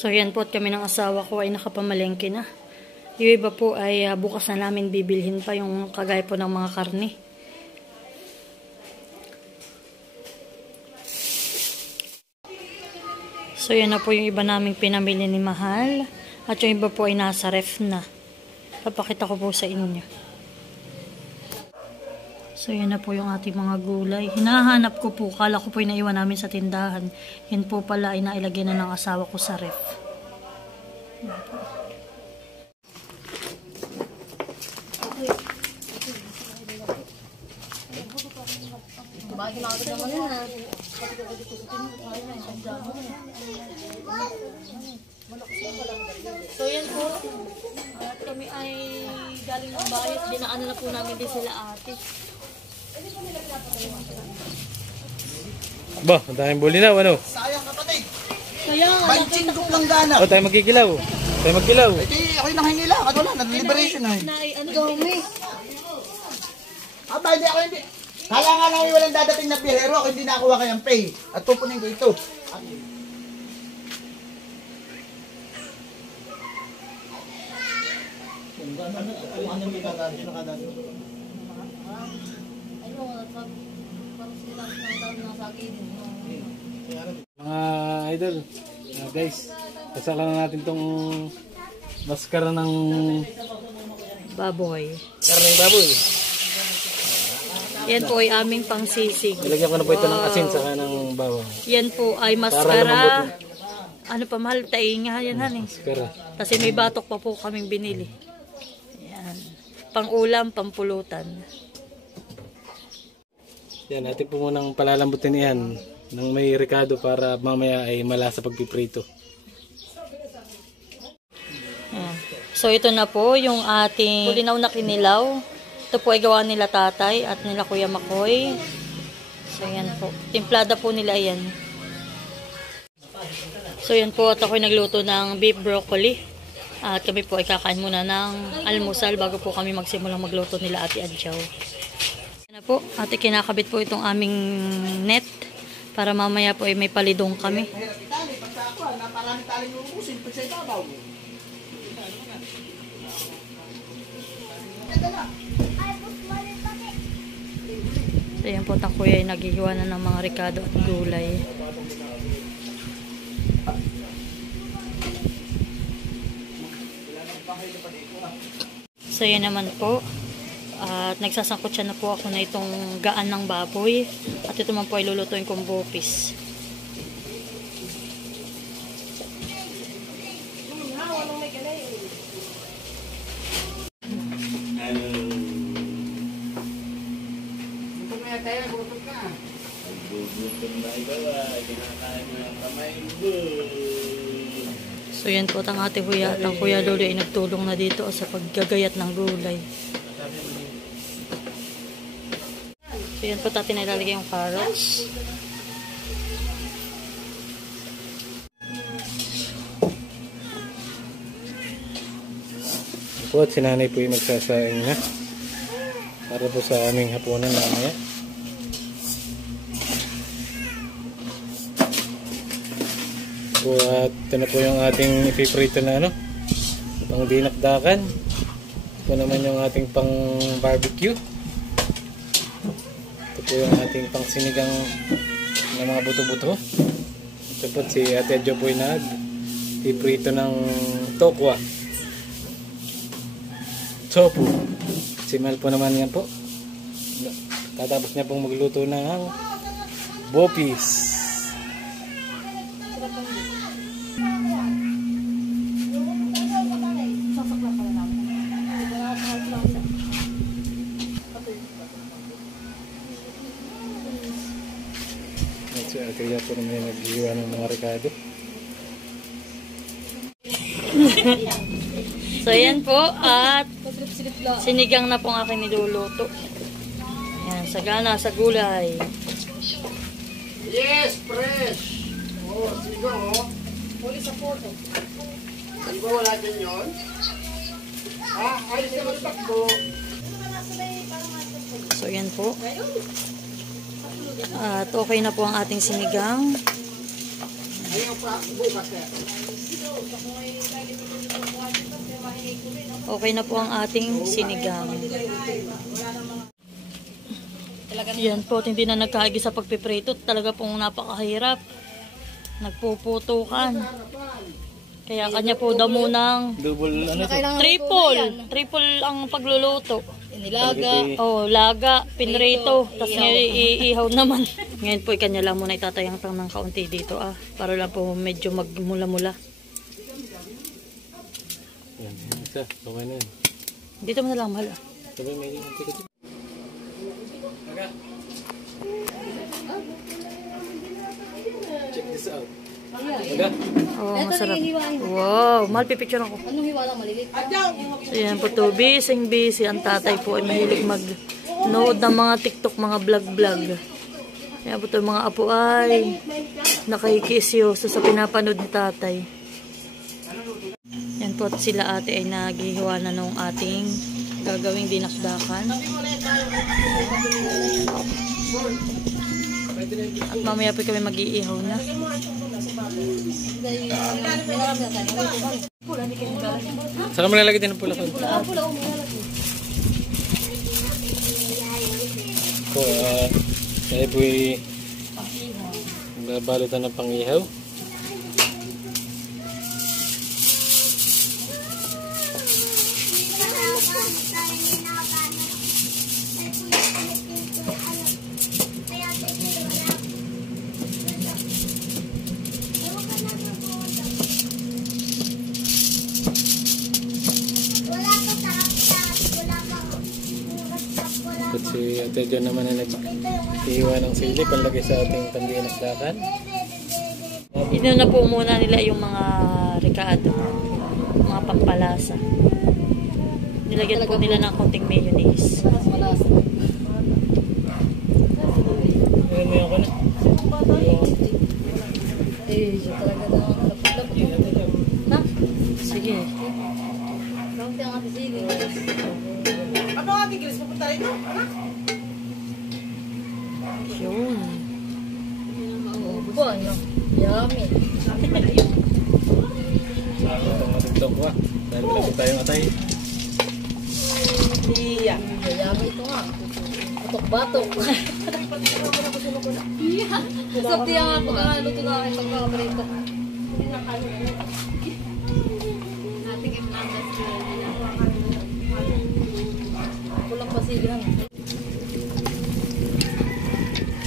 So yan po at kami ng asawa ko ay nakapamalengke na. Yung iba po ay bukas na namin bibilhin pa yung kagaya po ng mga karne. So yan na po yung iba naming pinamili ni Mahal. At yung iba po ay nasa ref na. Papakita ko po sa inyo. So yan na po yung ating mga gulay. Hinahanap ko po. Kala ko po yung naiwan namin sa tindahan. Yan po pala ay nailagay na ng asawa ko sa ref. So yan po. At kami ay galing ng bahay at dinaanan na po namin din sila ate. Ba, ang daming bulinaw, ano? Sayang kapatid. Kaya Banching ko lang gana. O, tayo magkikilaw. Tayo magkilaw. Ito ako'y nanghinila. Kato lang, nag-liberation ay. Dami. Aba, hindi ako hindi. Kala nga lang walang dadating na biyahero. Ako hindi nakuha kayang pay. At pupunin ko ito. Mga idol, guys, pasala na natin tong maskara ng Baboy. karneng baboy. Yan po ay aming pangsisig. Nilagyan ko na po ito ng asin saka ng bawang. Yan po ay Para maskara. lumambot. Ano pa mahal? Tainga yan han eh. Maskara. Kasi may batok pa po kaming binili. Yan. Pang-ulam, pampulutan. Yan, natin po munang palalambutin yan ng may ricado para mamaya ay malasa pagpiprito. Yan. So ito na po yung ating linaw na kinilaw. Ito po ay gawa nila tatay at nila Kuya Makoy. So yan po. Timplada po nila yan. So yan po at ako'y nagluto ng beef broccoli. At kami po ay kakain muna ng almusal bago po kami magsimulang magluto nila Ate Adjaw. Yan na po. Ate kinakabit po itong aming net para mamaya po ay may palidong kami. So yan po ang kuya ay naghihiwa na ng mga ricado at gulay. So yan naman po. At nagsasangkot siya na po ako na itong gaan ng baboy. At ito man po ay lulutuin kong bopis. So yan po ang ate Huya at ang Kuya Lolo ay nagtulong na dito sa paggagayat ng gulay. So yan po natin ilalagay yung carrots. Po at si nanay po yung magsasaing na para po sa aming hapunan mamaya. Po at ito na po yung ating ipiprito na ano, pang dinakdakan. Ito naman yung ating pang barbecue. Ito po yung ating pang sinigang ng mga buto-buto. Ito po si Ate Jo po yung ipiprito ng tokwa. Tofu. Si Mel po naman yan po. Tatapos niya pong magluto ng bopis. Kaya po naman nag-iwan ng mga ricado. So yan po at sinigang na po ang aking niluluto. Yan, sagana sa gulay. Yes, fresh. Oh, sinigang oh. Huli sa photo. Di ba wala dyan yun? Ayos naman takbo. So yan po. At okay na po ang ating sinigang. Okay na po ang ating sinigang. Yan po, hindi na nagkaigi sa pagpiprito. Talaga pong napakahirap. Nagpuputukan. Kaya kanya po damo ng Double ano ito? triple ang pagluluto. Nilaga. Oh, laga, pinrito, tapos ngayon iihaw naman. Ngayon po kanya lang muna itatayang ng kaunti dito para lang po medyo magmula-mula. Yan, isa. Okay na yan. Dito mo na lang mahal. Sabay may tika-tika. Check this out. Aga? Oh, masarap. Wow, mahal pipicture ako. Anong hiwala malilit? So yan po to, busy ang tatay po ay mahilig mag-nood ng mga TikTok, mga vlog. Yan po to, mga apo ay nakikisyoso sa pinapanood ni tatay. Yan po, at sila ate ay naghihiwa na nung ating gagawing dinakdakan. At mamaya po kami mag-iihaw na. Saka mo lalagay din ang pula ko. Po, tayo po'y babalutan ng pang-ihaw. At si Ate John naman ay nag-iwa ng sili panlagay sa ating pandinakdakan. Ito na po muna nila yung mga ricado, mga pampalasa. Nilagyan po nila ng konting mayonnaise. Ayan mo yung ako na. Na? Sige. Ano ang ating Chris? Pupunta rin no? Anak? Yun. Yummy. Itong matugtog ko dahil wala po tayong atay. Iya. Yummy ito nga. Batok-batok. Sabi nga po, luto na aking pagkakabalita. Kulang pasigan.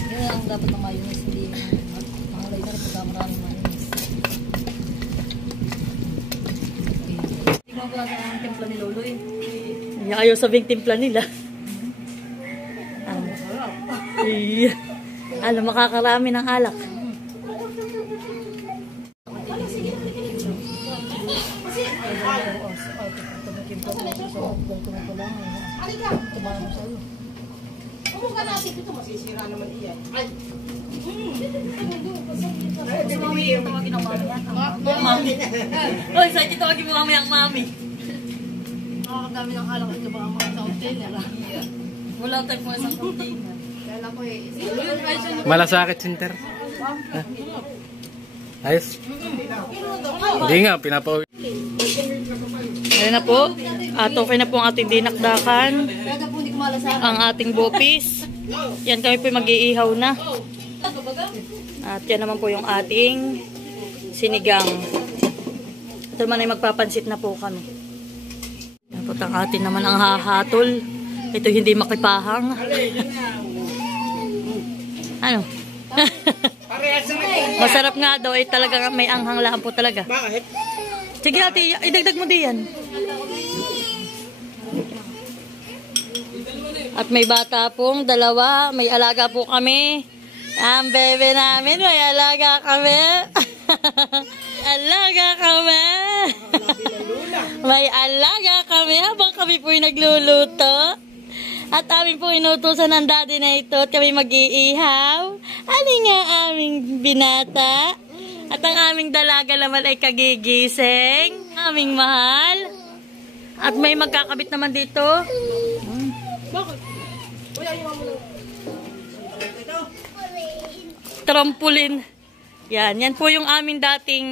Yan ang dapat na mayonnaise. Hindi mahalay na rin pagka maraming mayonnaise. Tingnan ko natin ang timpla ni Loloy. Ayaw sabing timpla nila. Alam, makakarami ng alak. Kung ka natin ito, masisira naman iyan. Ay! Mami. Oy, saan ito tawagin mo mamaya ang mami? Nakakadami ng alak ito ba ang mga container? Wala tayo po isang container. Kala ko eh. Malasakit center. Ayos. Hindi nga, pinapawin. Ayan na po. At okay na po ang ating dinakdakan. Kaya po hindi ko malasahan. Ang ating bopis. Yan kami po mag-iihaw na. At yan naman po yung ating sinigang. Ito naman ay magpapansit na po kami. Yan po ang ating naman ang hahatol. Ito hindi makipahang. Ano? Masarap nga daw. Ay talaga may anghang lang po talaga. Bakit? Sige ate, idagdag mo diyan. At may bata pong dalawa. May alaga po kami. Ang bebe namin, may alaga kami. Alaga kami. May alaga kami habang kami po'y nagluluto. At amin po inutusan ng daddy na ito at kami mag-iihaw. Alin nga aming binata. At ang aming dalaga naman ay kagigising. Aming mahal. At may magkakabit naman dito. Bakit? Uy, ayaw mo lang. Trampoline. Yan po yung aming dating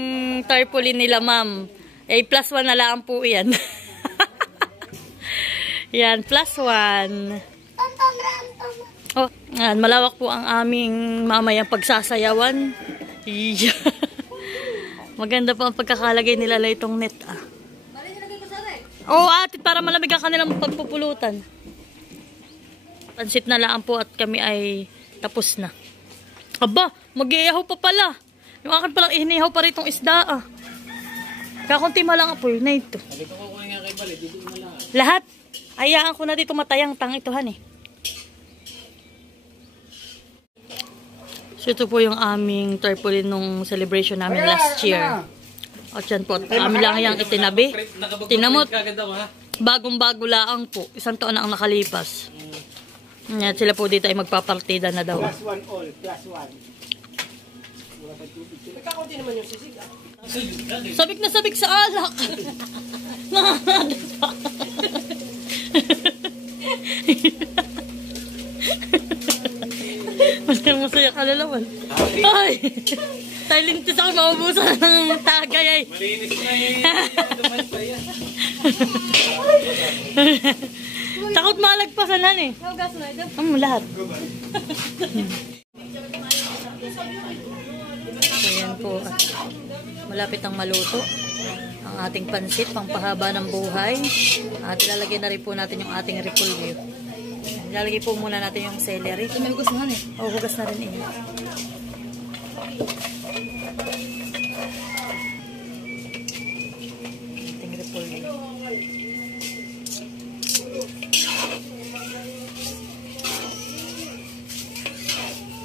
tarpaulin nila, ma'am. +1 na lang po yan. Yan, +1. Oh, yan, malawak po ang aming mamayang pagsasayawan. Yeah. Maganda po ang pagkakalagay nila itong net. Oo, ate, para malamig ang kanilang pagpupulutan. Pansit na lang po at kami ay tapos na. Aba, mag-iihaw pa pala. Yung akin palang inihaw pa rin itong isda. Kakunti malang po na ito. Lahat. Hayaan ko na dito matayang tang itohan eh. So ito po yung aming tarpaulin nung celebration namin last year. At yan po, kami lang yung itinabi. Tinamot. Bagong-bago lang po. 1 taon na ang nakalipas. At sila po dito ay magpapartida na daw. +1 all, +1. Nagkakunti naman yung sisig. Sabik na sabik sa alak. Masaya ka lalawan. Ay! Silentis ako, maubusan ng tagay ay. Malinis na yun. Takot malagpasanan eh. Lahat. So yan po. Malapit ang maluto. Ang ating pansit, pangpahaba ng buhay. At ilalagay na rin po natin yung ating repolyo. Ilalagay po muna natin yung celery. May hugas na rin eh. Oo, hugas na rin eh. Ating repolyo.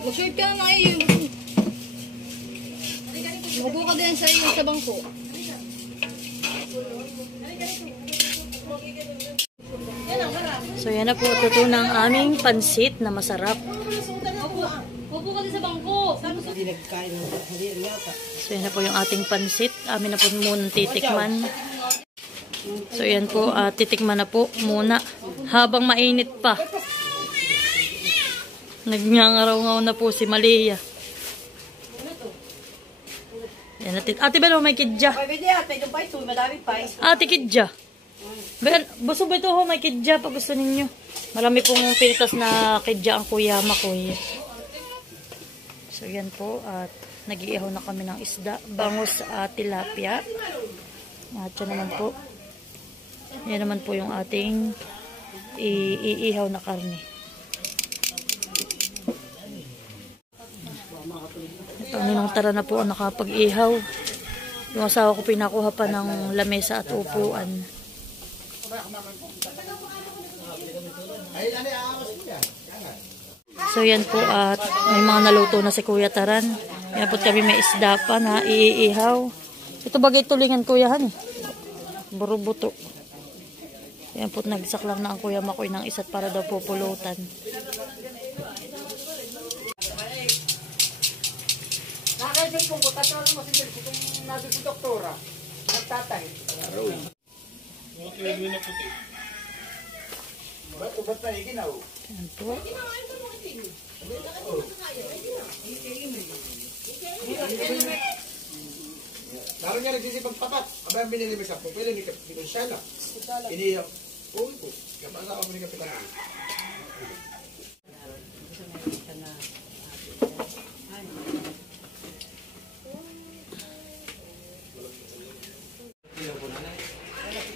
Mag-short ka na kayo. Mabuo ka din sa bangko. So yan na po, tuto ng aming pansit na masarap. Mabuo ka din sa bangko. So yan na po yung ating pansit. Amin na po muna titikman. So yan po, titikman na po muna. Habang mainit pa. Nagnangaraw-ngaw na po si Malia. Yan natin. Ate Belo, may kidja. Ate kidja. Gusto ba ito ho? May kidja pag gusto ninyo. Marami pong pinitas na kidja ang kuya makoy. So yan po. At nag-iihaw na kami ng isda. Bangus at tilapia. At yan naman po. Yan naman po yung ating iihaw na karne. Ito, ninong tara na po ang nakapag-ihaw. Yung asawa ko pinakuha pa ng lamesa at upuan. So yan po at may mga naluto na si Kuya Taran. Yan po kami may isda pa na iihaw. Ito bagay tulingan kuyahan eh. Burubuto. Yan po nagsaklang na ang Kuya Makoy ng isa't para daw pupulutan. Nakaibig kong kutatawa mo si Dirk kung nasa si doktora. Nagtatay. Ba't na iginaw? Yan po. Naroon nga nagsisipag papat. Aba ang binili mo sa po. Pwede ni Siala. Iniyak. Oo po. Kapag ako ni Kapitan.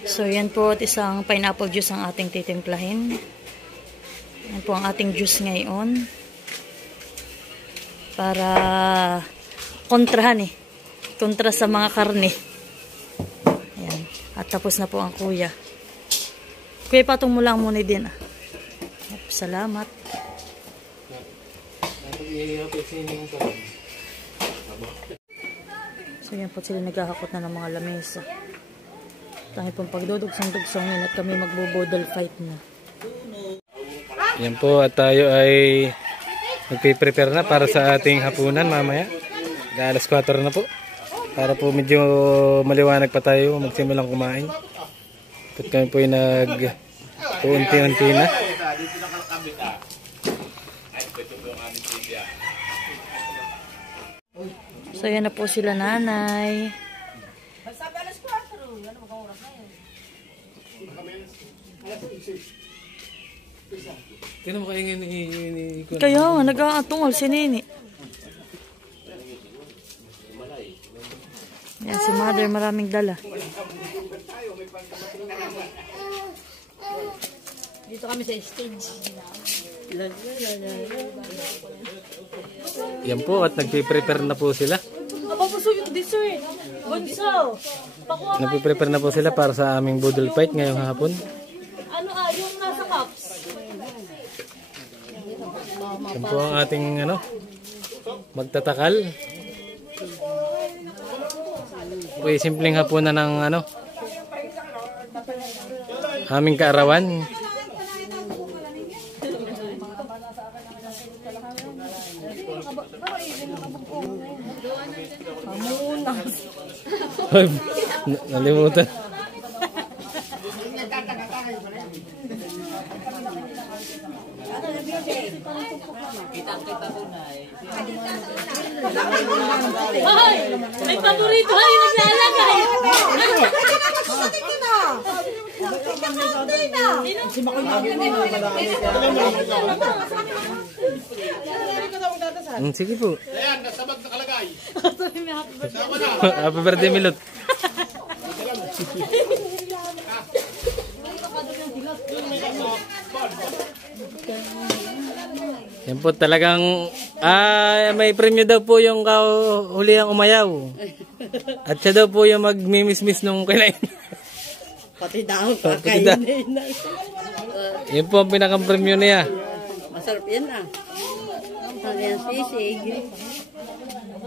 So yan po at isang pineapple juice ang ating titimplahin. Yan po ang ating juice ngayon. Para kontrahan eh. Kontra sa mga karne. Yan. At tapos na po ang kuya. Kuya, patong mo lang muna din. Salamat. So yan po sila naghahakot na ng mga lamesa. Tangi pong pagdudugsong-dugsong yun at kami magbo-bodle fight na. Yan po at tayo ay magpiprepare na para sa ating hapunan mamaya. Alas 4 na po. Para po medyo maliwanag pa tayo magsimulang kumain. At kami po ay nag-unti-unti na. So, yan na po sila nanay. Tinan mo kayo ngayon Kaya nga, nag-aatungal si Nini. Yan, si mother maraming dala. Dito kami sa stage. Yan po at nagpiprepare na po sila. Papuso yung dessert. Bunso. Pakuha Nagpiprepare na po sila para sa aming budol fight ngayong hapon. yung nasa cups. Yan po ang ating magtatakal. Okay, simpleng hapunan ng aming kaarawan. Nalimutan. Hoy! May paborito kayo naglalagay! Sige po. Ayan, nasa bag nakalagay. Happy birthday, Milot. Yan po talagang may premyo daw po yung huliang umayaw. At siya daw po yung magmimismis nung kailan. Pati daw, kakainin na. Yan po ang pinaka-premyo niya. Masarap yan ah. Ano yan, sisig.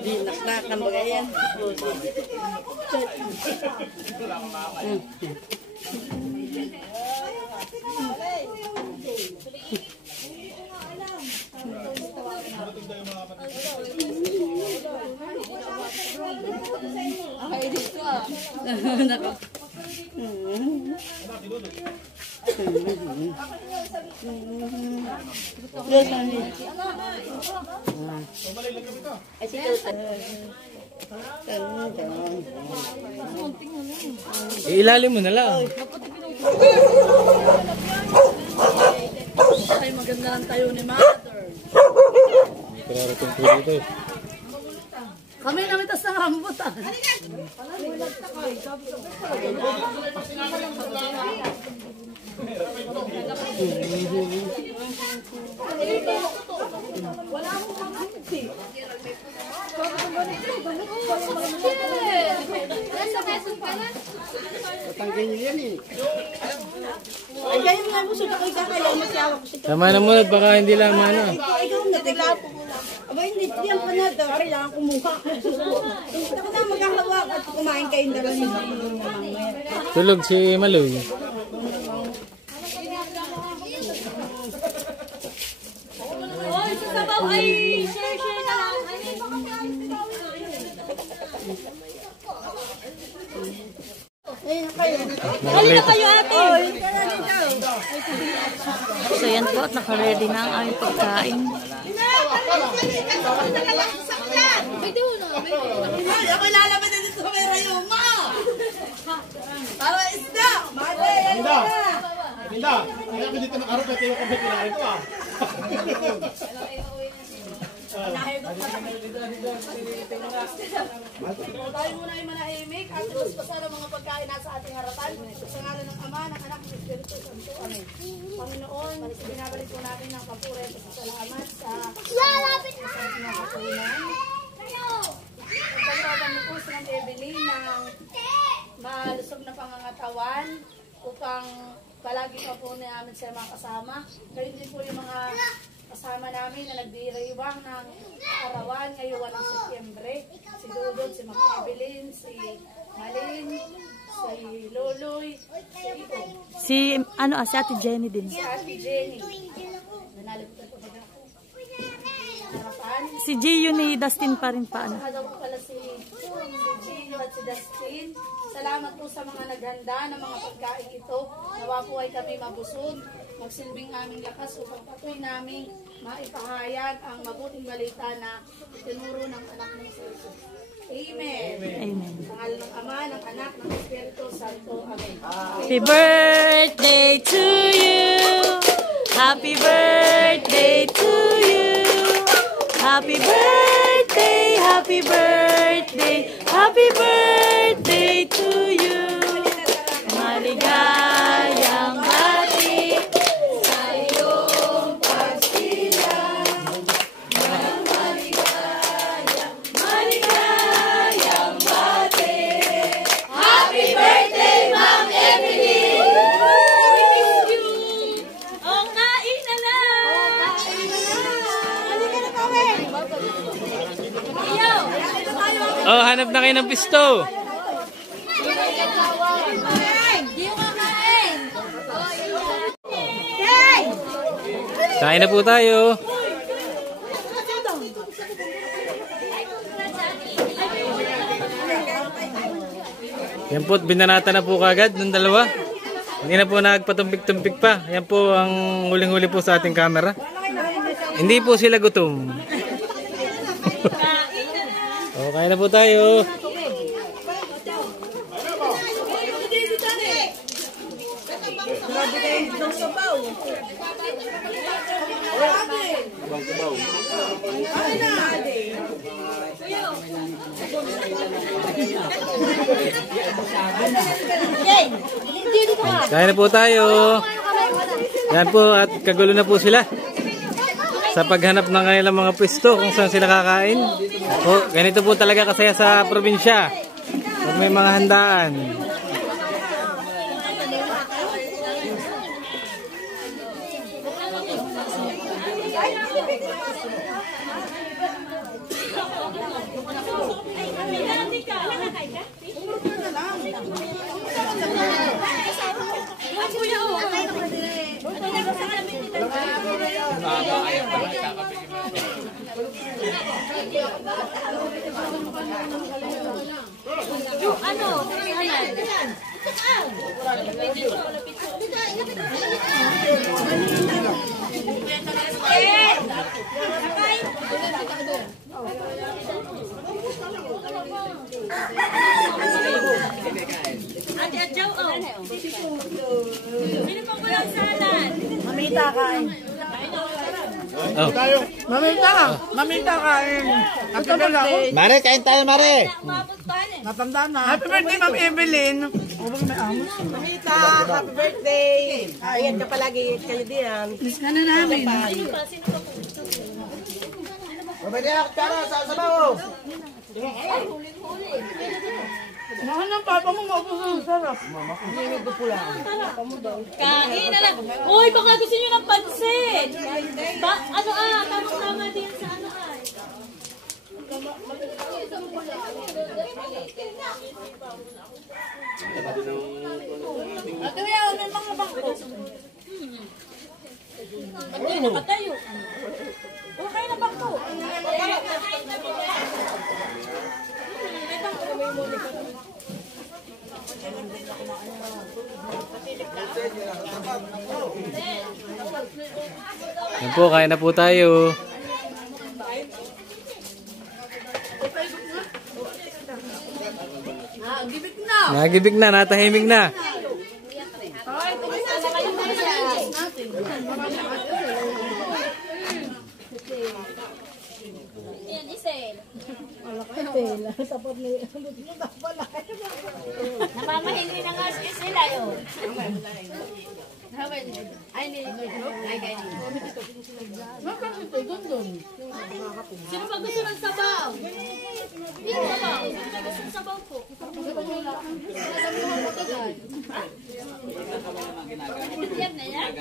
Dinaknak ng bagay yan. Nako. Ilalim mo na lang. Ay, maganda lang tayo ni Mother. Kararating po dito. Kami namitas ng rambutan. Ay, kayo nga mo, suka kayo kakayaw magsiyawa ko siya. Tama na muna, baka hindi lang Ikaw na, tigapo mo lang. Aba, hindi yan pa na daw. Kailangan kumuha. Ako na maghahawak at kumain kayong dalawa nila. tulog si Maloy. Sabaw ay share na lang. Halina kayo ate. So yan po at naka-ready na ang aming pagkain. Ay, ako lalaban na dito sa may rayuma. Para isda. Linda! Linda! Kaya ako dito nakarap at yung kumpit kinarin ko ah. Tayo muna ay manahimik at iluspasa ng mga pagkain nasa ating harapan. Sa ngalan ng Ama, ng Anak, ng Espiritu Santo. Amen. Panginoon, binabalik po natin ng papuri at salamat sa lalapit na katunan. Pagkaroon niyo po sa Evelyn ng malusog na pangangatawan upang palagi pa po namin sa mga kasama. Kayo din po yung mga kasama namin na nagdiriwang ng arawan ngayon ng Setyembre. Si Dudod, si Ma'am Evelyn, si Malin, si Loloy, si Ito, Si Ate Jenny din. si Ate Jenny. Nanalimutan po ba ako? Harapan. Si Gio ni Dustin pa rin pa. Saka daw po pala si Gino at si Dustin. Salamat po sa mga naghanda ng mga pagkain ito. Nawa po ay kami mabusog. Magsilbing aming lakas upang patuloy naming maipahayag ang mabuting balita na tinuro ng anak ng Jesus. Amen. Amen. Sa ngalan ng Ama, ng Anak, ng Espiritu Santo. Amen. Happy birthday to you. Happy birthday to you. Happy birthday, happy birthday, happy birthday to you. Maligayang bati sa iyong pagsilang. Maligayang bati. Happy birthday, Ma'am Emily! Oh, kain na lang! Oh, hanap na kayo ng pisto. Kain na po tayo. Yan po, binanata na po kagad ng dalawa. Hindi na po nagpatumpik-tumpik pa. Yan po ang huling-huli po sa ating camera. Hindi po sila gutom. Oh, kain na po tayo. Kain na po tayo. Yan po, at kagulo na po sila sa paghanap ng kanilang mga pwesto kung saan sila kakain. O, ganito po talaga kasaya sa probinsya. Pag may mga handaan. Ate Adjaw, oh. Sino pang walang salad? Mamita kain. Oh. Mamita kain. Happy birthday. Mare, kain tayo, Mare. Matanda na. Happy birthday, Ma'am Evelyn. Mamita, happy birthday. Ayan ka palagi kayo diyan. Miss ka na namin. Mabali ako, Tara, sa sabaw. Mahal ng papa mo, mabusang sarap. Kain na lang. Uy, baka gusto nyo ng pansit. Tamang-tama din sa ano ay. Ate, may mga bangko. Pati na patayo. Okay na bangko. Yan po, kain na po tayo. Nagibig na, natahimik na. Yan, Isel. Namamahili na nga sila yun. Sino pa gusto ng sabaw? Sabaw. Sino gusto ng sabaw po? Yan na yan.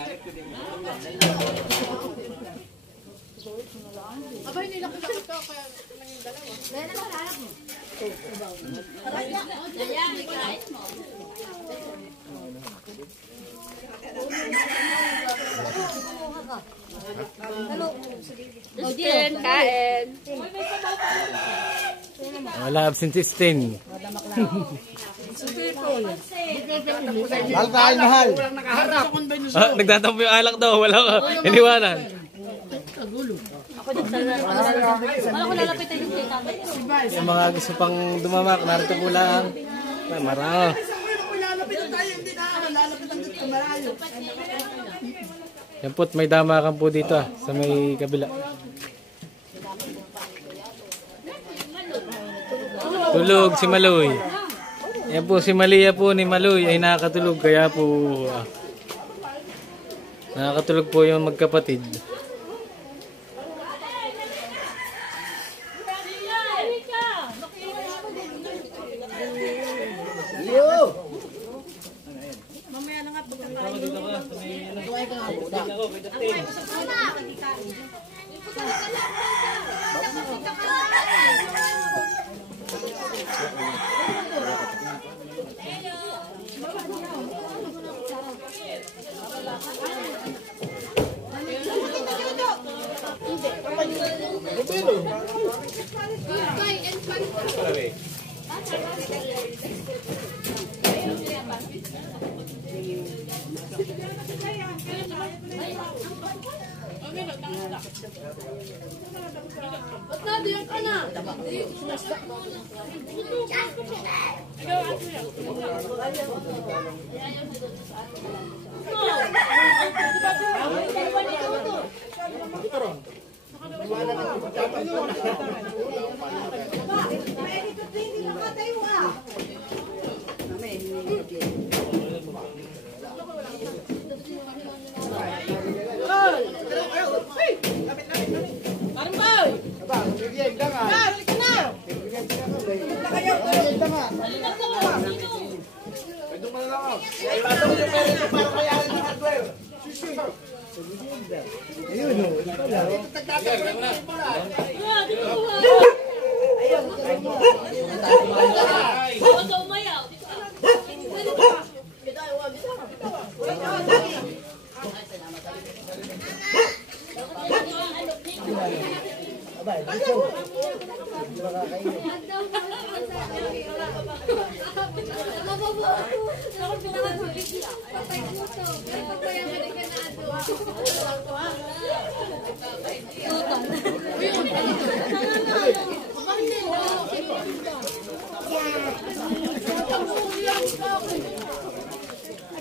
Abay nila ko ito kaya nanging dalawa. Dahil na hanap mo. Ayan, ikain mo. Kain, kain. Wala absentistin. Mahal tayo, mahal. Ah, nagtatampo yung alak daw. Wala ka. Iniwanan. din sa wala ko lalapitan yung kay tatay. Yung mga gusto pang dumamak, narito po lang. Ay, marami. Lalapitan tayo, hindi na. Lalapitan dito, malayo. Yan po't may damakan po dito sa may kabila. Tulog si Maloy. Yan po si Malia po ni Maloy ay nakakatulog kaya po nakakatulog po yung magkapatid. Ba't na, diyan ka na?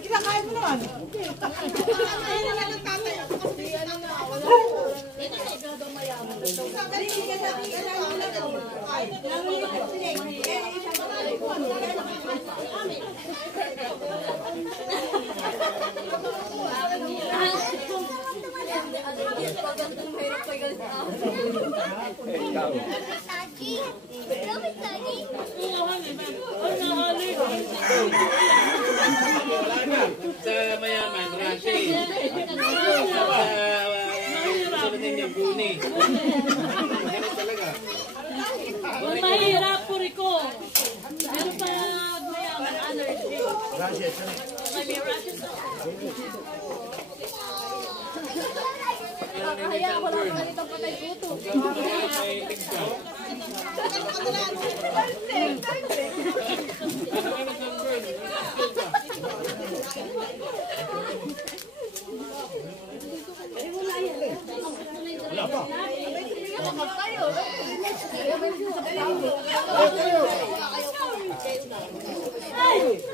Kinakain mo naman. Sa mayaman, Rashi. Sa yung Bruni. Ganun talaga. Mahirap po Rico. Meron pa mayaman allergy. May rashes. Kaya wala ka ganitong patay puto.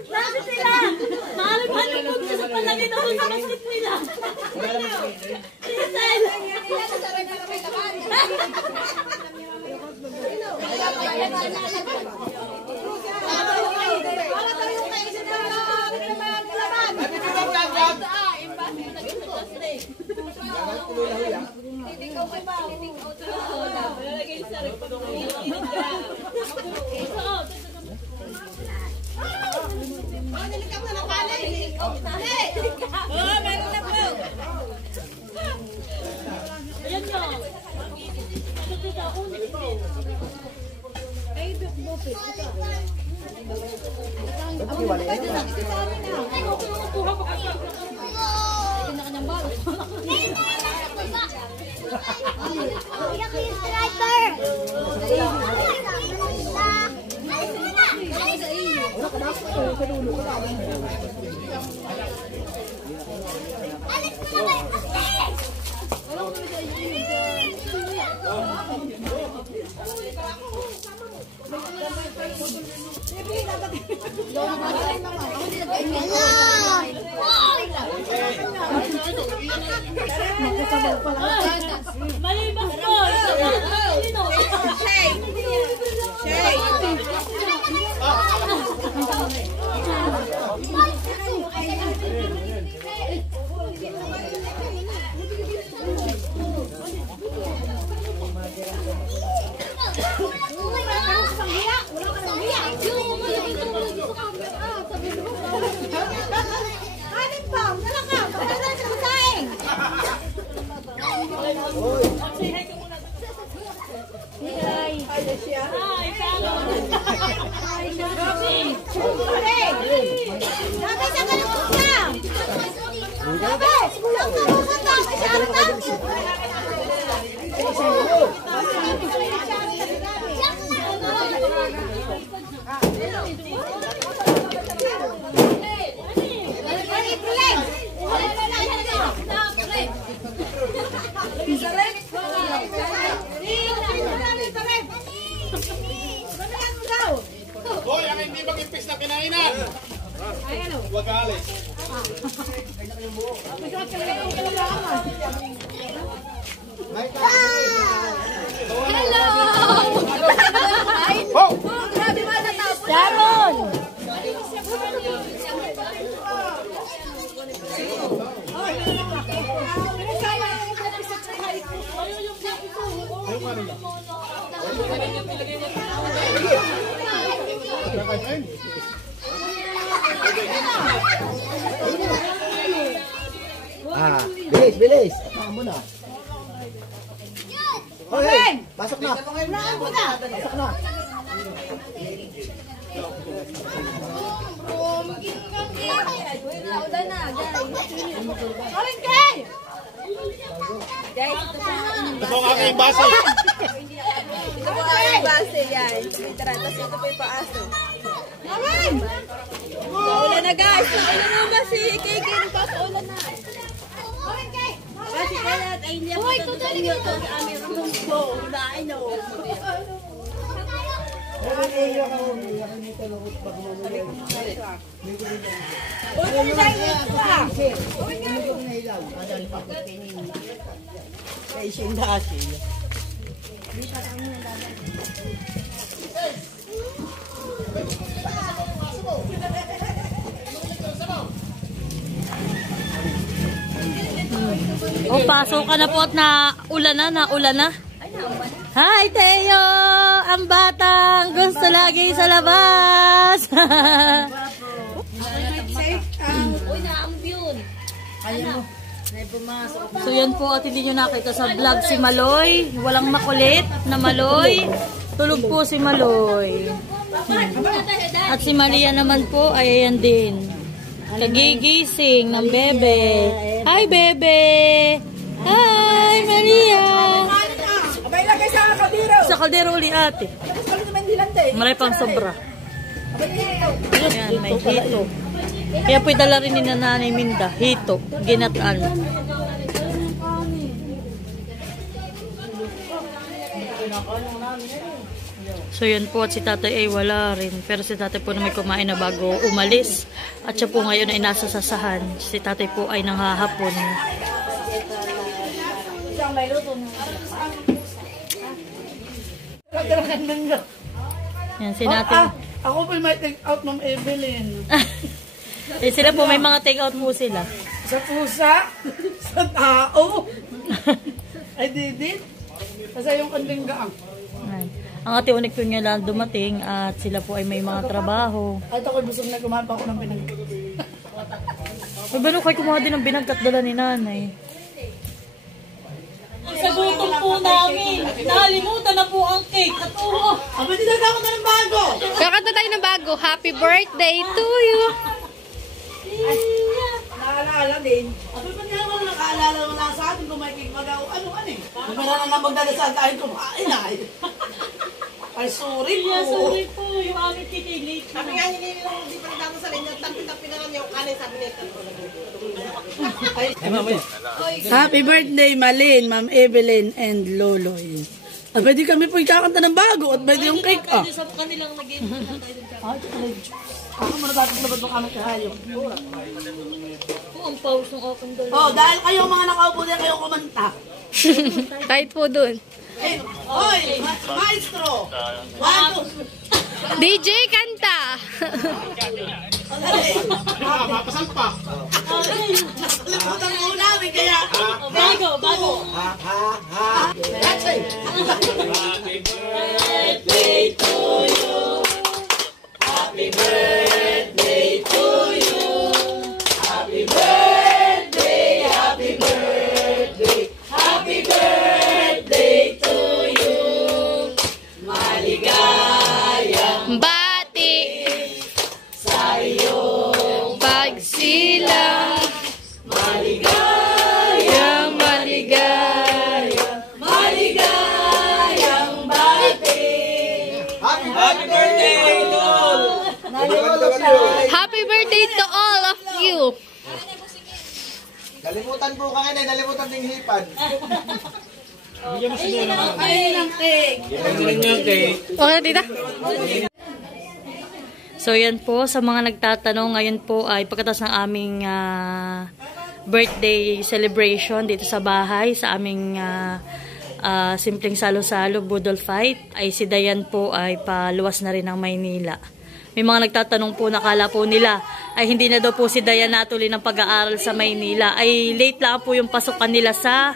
Bakit sila? Mahal-mahal yung punta sa palagi na sa kasip nila. Ayan nyo. Malibas ko! Hoy, ang hindi mag-impis na kinainan! Huwag alis. Oh! Grabe ba natapos? Sharon! Bilis, bilis. At mo na. Okay, pasok na. Pasok na. Ito ang aking base. Ito po ang base yan. Tapos ito po yung paaso. Paulan na guys. Paulan na ba si Kikin? Paulan na. Kasi kaya ay niya po ito sa inyo ito sa aming room ko. I know. O, pasok ka na po at ulan na. Hi, Teo! Ang batang gusto lagi sa labas! So, yan po at hindi nyo nakita sa vlog si Maloy. Walang makulit na Maloy. Tulog po si Maloy. At si Maria naman po ay ayan din. Kagigising ng bebe. Hi, bebe! Hi, Maria! Abay lagay sa kaldero. Sa kaldero uli ate. Maray pang sobra. Ayan, may hito. Kaya po dala rin ni Nanay Minda. Hito, ginataan. So yun po at si tatay ay wala rin. Pero si tatay po na may kumain na bago umalis. At siya po ngayon ay nasa sasahan. Si tatay po ay nanghahapon. Yan si natin. Ako po may take out ng Evelyn. Eh sila po may mga take out po sila. Sa pusa, sa tao. I did it. Kasi yung kanding gaang. Yan. Ang ate unik po nyo lang dumating at sila po ay may mga trabaho. At ako busog na kumain pa ako ng binangkat. May ba kayo kumuha din ng binangkat dala ni nanay? Sa gutom po namin, nakalimutan na po ang cake at uho. Aba, dinagako na ng bago. Kakanta tayo ng bago. Happy birthday to you. Nakaalala din. Aba, ba't nga naman nakaalala wala sa atin kung may cake magaw? Ano eh? Kung meron na magdadasal tayo kumain ay. Ay, sorry po. Yeah, sorry po. Yung aming cake late. Sabi nga niya nila, di pa nagdamo sa linyo, tampi-tampi na lang yung kanin, sabi nito. Happy birthday, Malin, Ma'am Evelyn, and Loloy. Pwede kami po ikakanta ng bago at pwede yung cake. Sa kanilang nag-game. Ako muna bakit na ba't baka magkahayok? Ang pause ng open door. Oh, dahil kayo mga nakaupo din kayo kumanta. Kahit po dun. Hoy, maestro! Wano! DJ kanta! Mapasalpak. Nakalimutan mo namin kaya. Bago. Bati sa iyong pagsilang. Maligayang Happy birthday, Idol! Happy birthday to all of you. Nalimutan po ka na, nalimutan ng hipan. Okay, tita? So yan po, sa mga nagtatanong, ngayon po ay pagkatapos ng aming birthday celebration dito sa bahay, sa aming simpleng salo-salo, budol fight, ay si Dayan po ay paluwas na rin ng Maynila. May mga nagtatanong po, nakala po nila ay hindi na daw po si Dayan natuloy ng pag-aaral sa Maynila. Ay late lang po yung pasukan nila sa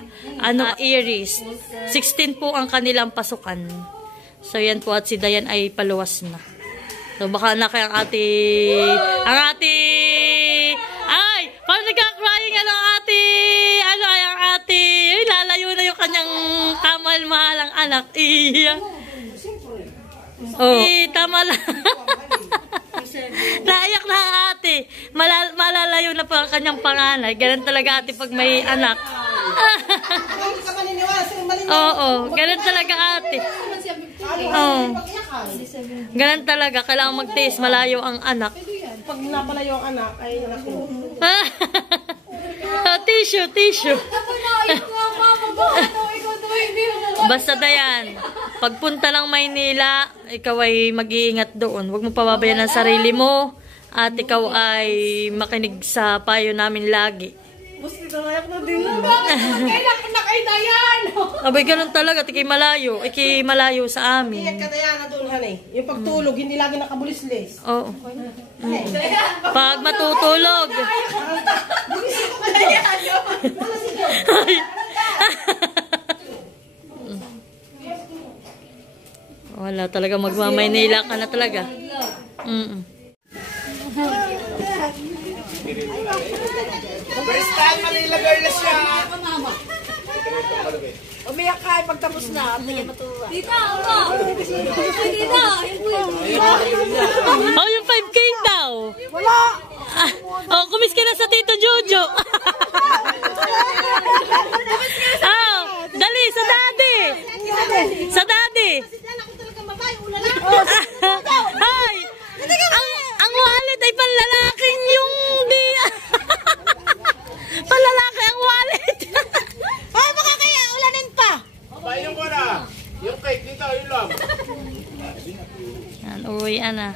Aries. 16 po ang kanilang pasukan. So yan po, at si Dayan ay paluwas na. So baka na kaya ang ate, ay, parang nagka-crying ang ate, ay, lalayo na yung kanyang kamal-mahalang anak. Iya. Oh, tama lang. Naiyak na ang ate. Malalayo na po ang kanyang panganay. Ganun talaga ate pag may anak. Oo, ganun talaga ate. Oo. Ganun talaga. Kailangan mag-taste. Malayo ang anak. Pag napalayo ang anak, ay anak mo. Tissue. Basta Dayan, pagpunta lang Maynila, ikaw ay mag-iingat doon. Huwag mo pababayaan ang sarili mo at ikaw ay makinig sa payo namin lagi. Busti na layak na din. Kailangan na kay Dayan. Abay, ganun talaga. Iki malayo sa amin. Iyak ka Dayan na doon, honey. Yung pagtulog, hindi lagi nakabulislis. Oo. Pag matutulog. Wala talaga, magmamaynila ka na talaga. First time Manila girl na siya. Umiyak ka ay pagtapos na. Tingin matuwa. Oh, yung 5K daw. Wala! Oh, kumis ka na sa Tito Jojo. Oh, dali, sa daddy. Sa daddy. Ay, ang wallet ay panlalaking yung di. Panlalaki ang wallet. Ay, baka kaya ulanin pa! Bayong ko na. Yung cake dito, yun lang. Yan, uwi na.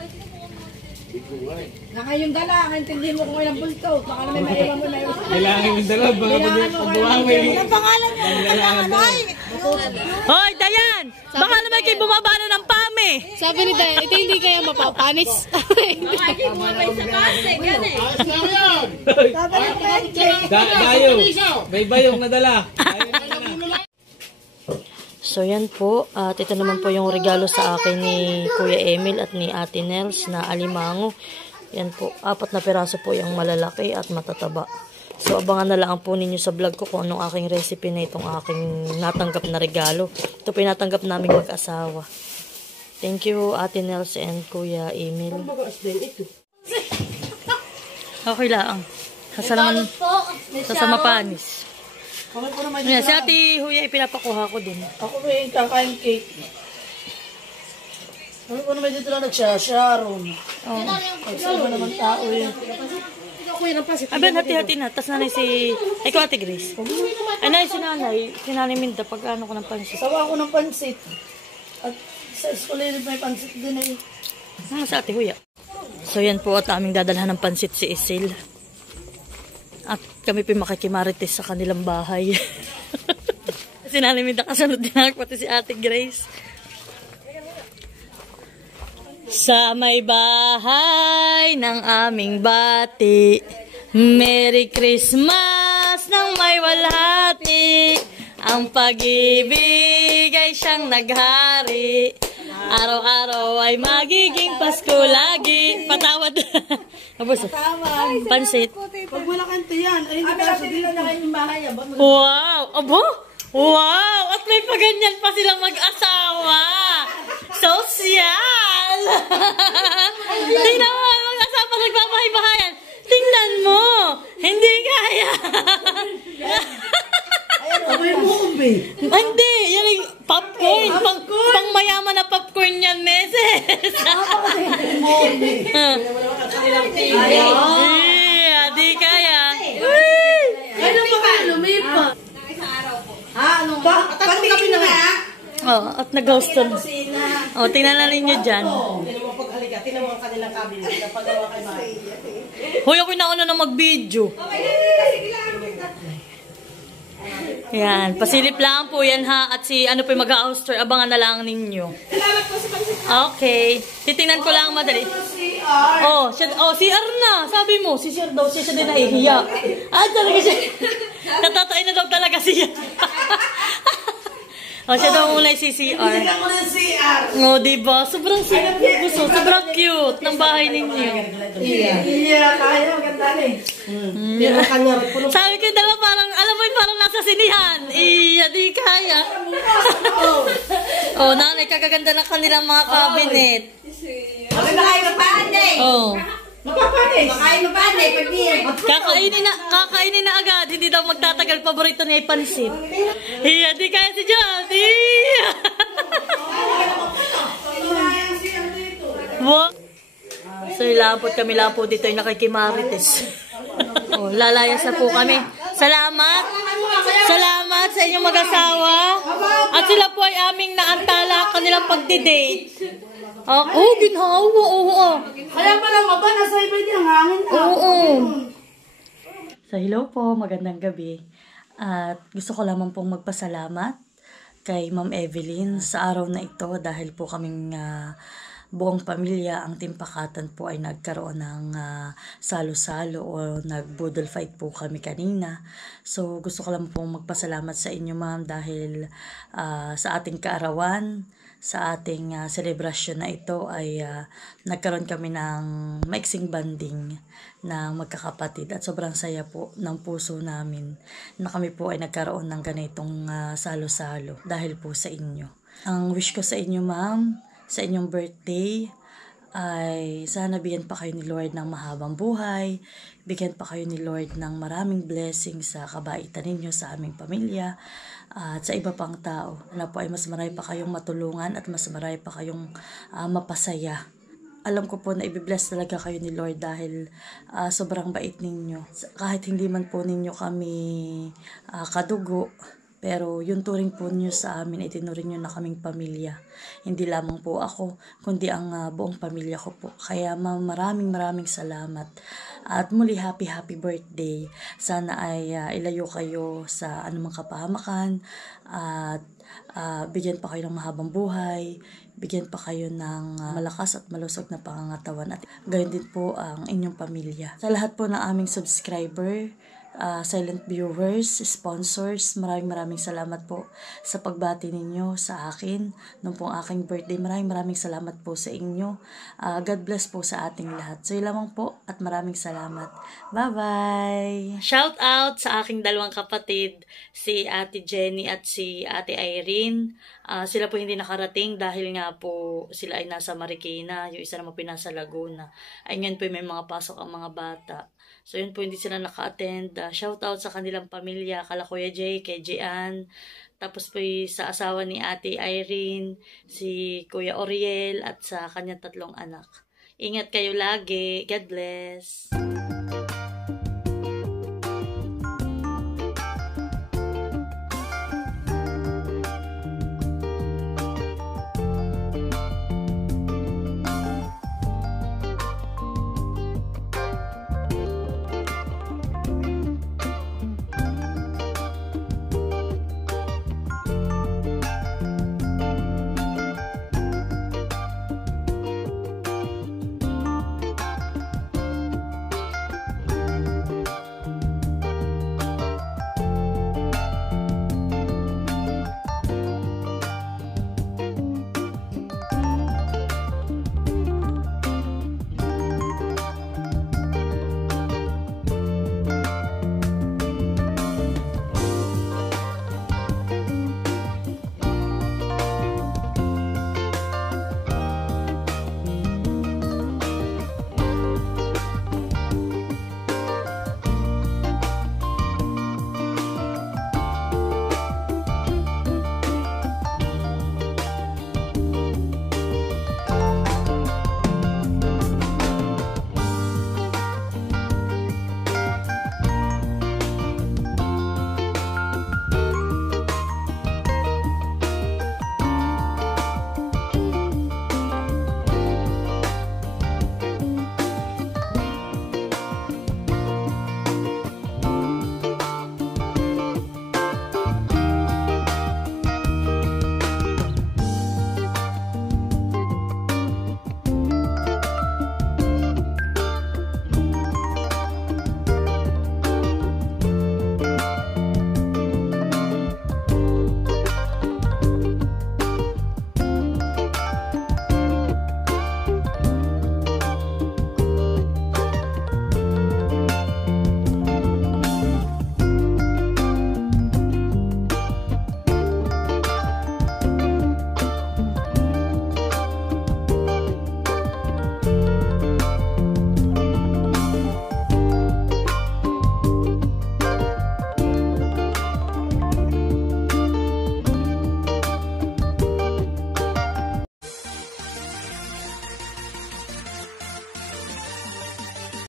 Na ngayong dala, intindihin mo kung ilang bulto. Baka naman maiwan mo na yun. Kailangan yung dalaw, baka pag-buhangin. Ang pangalan niya? Ay! Hoy, Dayan! Baka naman kayo bumaba na ng pame. Sabi ni Dayan, ito hindi kaya mapapanis. Dayo, may bayong nadala. So yan po, at ito naman po yung regalo sa akin ni Kuya Emil at ni Ate Nels na alimango. Yan po, 4 na piraso po yung malalaki at matataba. So abangan na lang po ninyo sa vlog ko kung anong aking recipe na itong aking natanggap na regalo. Ito pinatanggap namin mag-asawa. Thank you Ate Nels and Kuya Emil. Okay lang. Sasama panis. Yan, si Ate Huya ipinapakuha ko din. Ako may kakain cake. Ano naman dito lang nagsasharon? Oh. Nagsama naman tao eh. ako yun ang pasit. Aben, hati-hati na. Tapos nanay si... Ikaw, Ate Grace. Ay, nanay si nanay. Si nanay Minda, pag ano ko ng pansit. Sawa ako ng pansit. At sa eskwela may pansit din eh. Sa Ate Huya. So, yan po at aming dadalhan ng pansit si Isil. At kami po makikimarites sa kanilang bahay. Si nanay Minda kasunod din ako, pati si Ate Grace. Sa may bahay ng aming bati, Merry Christmas nang may walhati. Ang pag-ibig ay siyang naghari. Araw-araw ay magiging Pasko lagi. Patawad. Pansit. Pag wala kanto yan, ay hindi tayo sa dito na kayong bahay. Wow! Abo! Wow! At may paganyan pa silang mag-asawa. Social! Tingnan mo, mag-asawa nagbabahay-bahayan. Tingnan mo! Hindi kaya! Abay mo kumbi. Hindi! Yan ay popcorn! Pang mayaman na popcorn yan, meses! Di kaya! Ano ba kayo lumipat? Pati kami na nga. Oh, at nag-ghoston. Oh, tingnan na ninyo dyan. Tingnan mo ang kanilang cabinet. Napagawa kay Mari. Hoy, ako nauna na mag-video. Yan, pasilip lang po yan ha. At si ano po yung mag-a-ouster, abangan na lang ninyo. Okay. Titingnan ko lang madali. Oh, CR na. Sabi mo, si CR daw, siya din nahihiya. Talaga siya. Natatain na daw talaga siya. Siya daw muna yung CCR. Tingnan mo na yung CR. Diba? Sobrang gusto. Sobrang cute ng bahay ninyo. Iya, kaya. Maganda eh. Sabi ko dalawa parang, alam mo yung parang nasa sinihan. Iya, di kaya. Nanay, kagaganda ng kanilang mga cabinet. Makain mo pa, Ande. Mapapanis. Makain mo pa, Ande. Kakainin na agad. Hindi daw magtatagal. Paborito niya ay pansit. Iya, di kaya si Jody. Wow. So, kami lapot dito ay nakikimarites. Lalayas na po kami. Salamat sa inyong mag-asawa. At sila po ay aming naantala kanilang pagdi-date. Ginhawa. Kaya pala maba, nasa iba niya ang hangin ka. So, hello po. Magandang gabi. At gusto ko lamang pong magpasalamat kay Ma'am Evelyn sa araw na ito dahil po kaming buong pamilya, ang Team Pakatan po ay nagkaroon ng salo-salo o nag-boodle fight po kami kanina. So, gusto ko lang po magpasalamat sa inyo, ma'am, dahil sa ating kaarawan, sa ating celebration na ito ay nagkaroon kami ng maiksing banding na magkakapatid at sobrang saya po ng puso namin na kami po ay nagkaroon ng ganitong salo-salo dahil po sa inyo. Ang wish ko sa inyo, ma'am, sa inyong birthday ay sana bigyan pa kayo ni Lord ng mahabang buhay, bigyan pa kayo ni Lord ng maraming blessings sa kabaitan ninyo, sa aming pamilya at sa iba pang tao. Na po ay mas marami pa kayong matulungan at mas marami pa kayong mapasaya. Alam ko po na i-bless talaga kayo ni Lord dahil sobrang bait ninyo. Kahit hindi man po ninyo kami kadugo, pero yung turing po niyo sa amin, itinuring niyo na kaming pamilya. Hindi lamang po ako, kundi ang buong pamilya ko po. Kaya maraming salamat. At muli, happy birthday. Sana ay ilayo kayo sa anumang kapahamakan. At bigyan pa kayo ng mahabang buhay. Bigyan pa kayo ng malakas at malusog na pangangatawan. At gayon din po ang inyong pamilya. Sa lahat po ng aming subscriber, silent viewers, sponsors, maraming salamat po sa pagbati ninyo sa akin nung pong aking birthday. Maraming salamat po sa inyo. God bless po sa ating lahat. So, yun lamang po at maraming salamat. Bye-bye! Shout out sa aking dalawang kapatid, si Ate Jenny at si Ate Irene. Sila po hindi nakarating dahil nga po sila ay nasa Marikina, yung isa naman po nasa Laguna. Ay ngayon po may mga pasok ang mga bata. So yun po, hindi sila naka-attend. Shout out sa kanilang pamilya, kala Kuya Jay, kay Jian. Tapos po sa asawa ni Ate Irene, si Kuya Oriel, at sa kanyang 3 anak. Ingat kayo lagi. God bless.